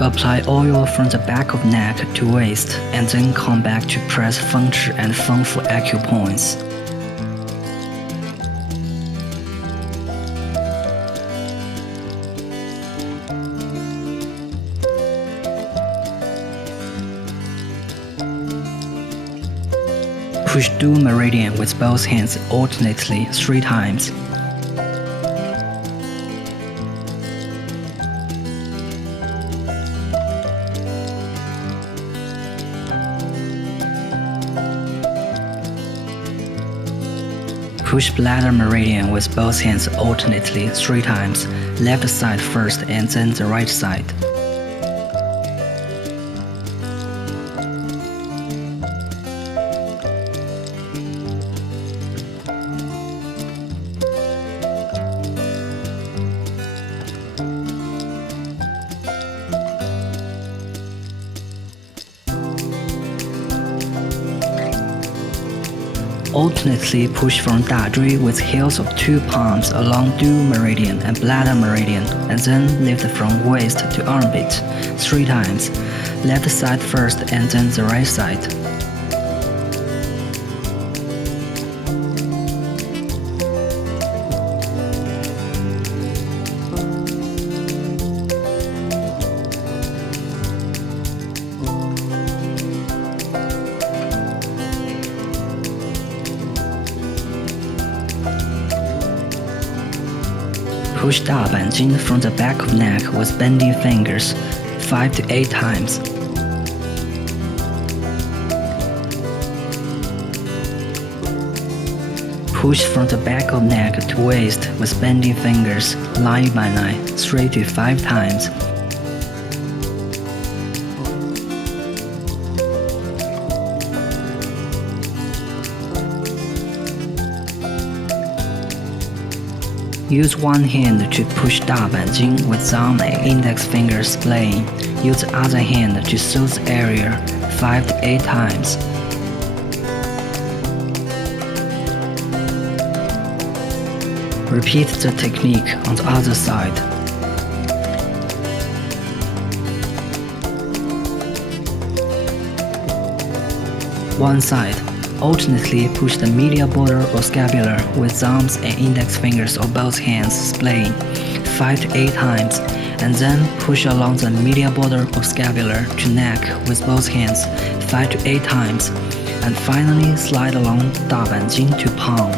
Apply oil from the back of neck to waist and then come back to press puncture and functional acupoints. Push dual meridian with both hands alternately 3 times. Push bladder meridian with both hands alternately 3 times, left side first and then the right side. Alternately push from 大椎 with heels of 2 palms along dual meridian and bladder meridian, and then lift from waist to armpit 3 times, left side first and then the right side. Push 大板筋 from the back of neck with bending fingers 5 to 8 times. Push from the back of neck to waist with bending fingers 9 by 9 3 to 5 times. Use one hand to push 大板筋 with thumb and index fingers splaying. Use the other hand to soothe the area 5 to 8 times. Repeat the technique on the other side. One side. Alternately push the medial border or scapula with thumbs and index fingers of both hands splaying 5 to 8 times, and then push along the medial border of scapula to neck with both hands 5 to 8 times, and finally slide along 大板筋 to palm.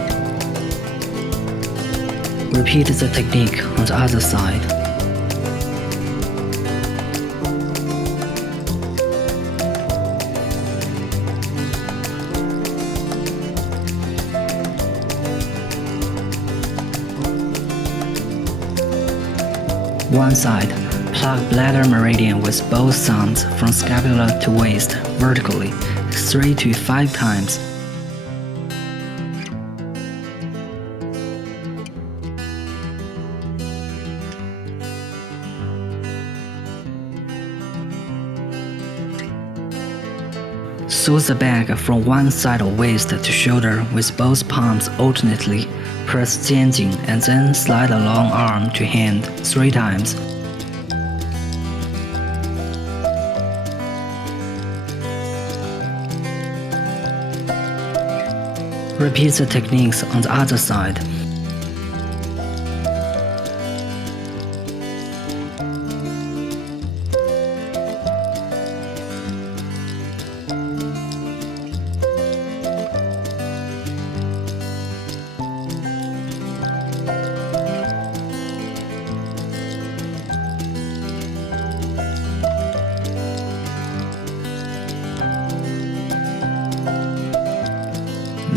Repeat the technique on the other side. One side. Plug bladder meridian with both thumbs from scapula to waist vertically 3 to 5 times. Soothe the back from one side of waist to shoulder with both palms alternately. Press 肩颈 and then slide along arm to hand 3 times. Repeat the techniques on the other side.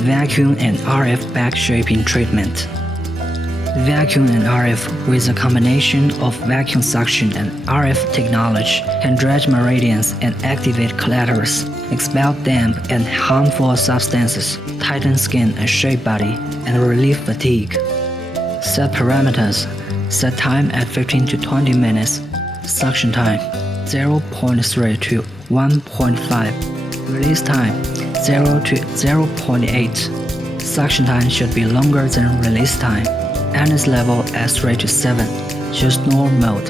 Vacuum and RF back shaping treatment. Vacuum and RF with a combination of vacuum suction and RF technology can dredge meridians and activate clitoris, expel damp and harmful substances, tighten skin and shape body, and relieve fatigue. Set parameters. Set time at 15 to 20 minutes. Suction time 0.3 to 1.5. Release time 0 to 0.8. Suction time should be longer than release time. Anus level at 3 to 7. Choose normal mode.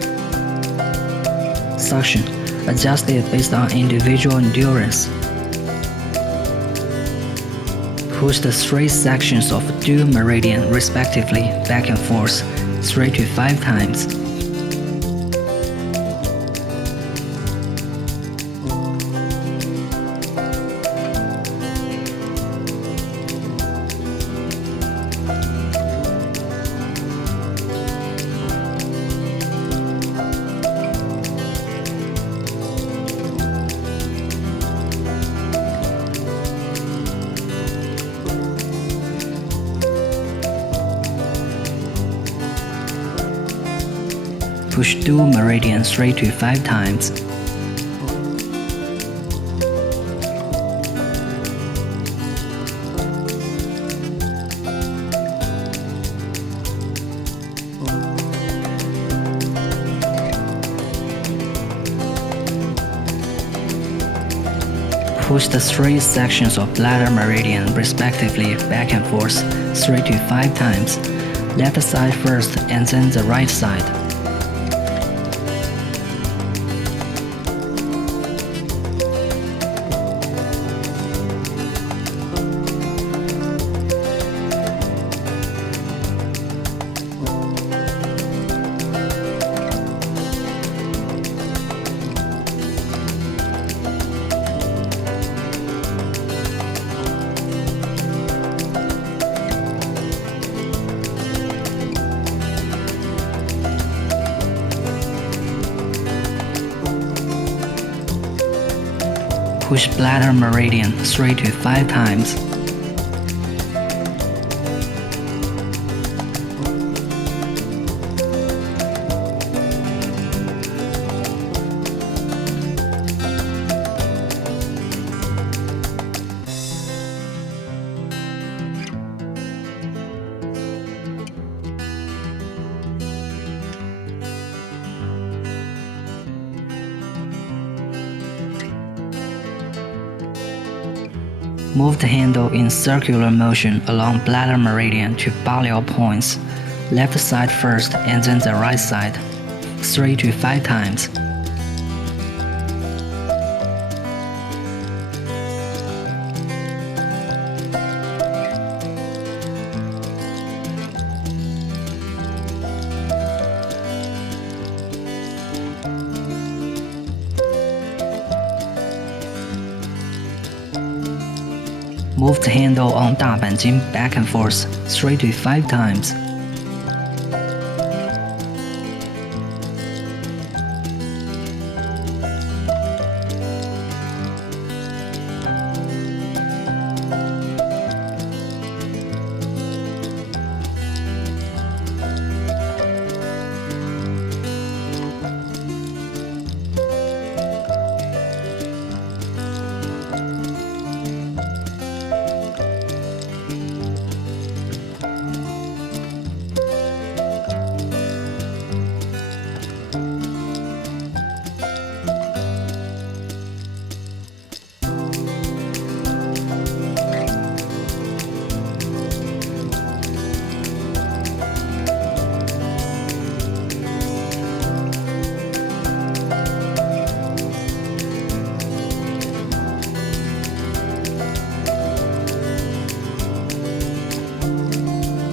suction, adjusted based on individual endurance. Push the 3 sections of dual meridian respectively back and forth 3 to 5 times. Push dual meridian 3 to 5 times. Push the 3 sections of bladder meridian respectively back and forth 3 to 5 times, left side first and then the right side. Push bladder meridian 3 to 5 times. Move the handle in circular motion along bladder meridian to balliol points, left side first and then the right side, 3 to 5 times. Move the handle on 大板筋 back and forth 3 to 5 times.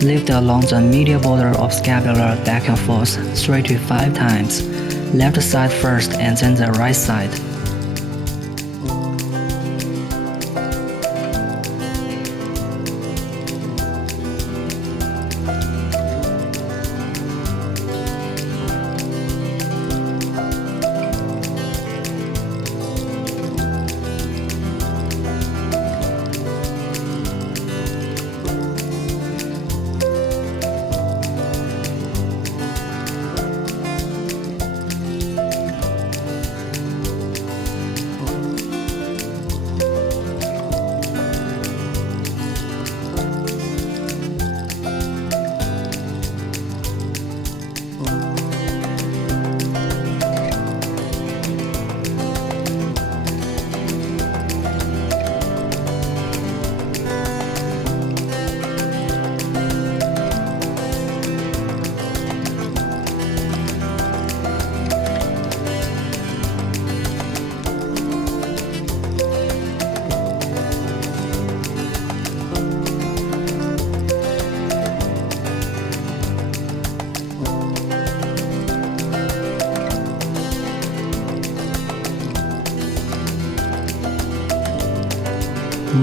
Lift along the medial border of scapula back and forth 3 to 5 times, left side first and then the right side.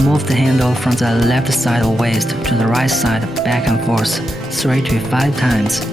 Move the handle from the left side of waist to the right side back and forth 3 to 5 times.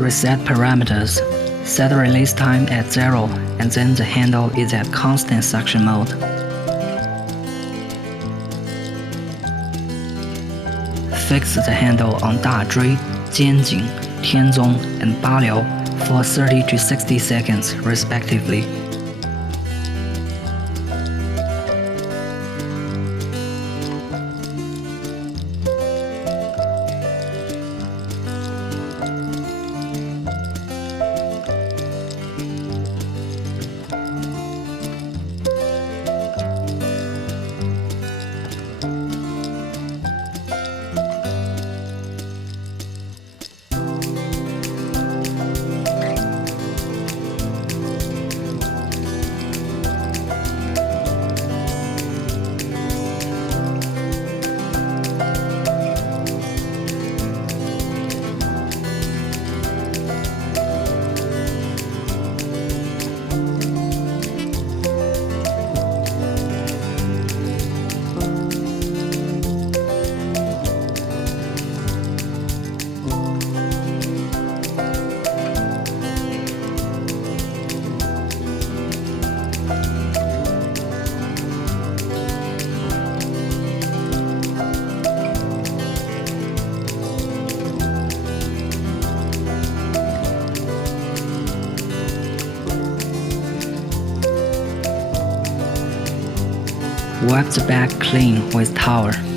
Reset parameters. Set the release time at 0 and then the handle is at constant suction mode. Fix the handle on 大锥、肩颈、天宗 and 八流 for 30 to 60 seconds respectively. Wipe the back clean with towel.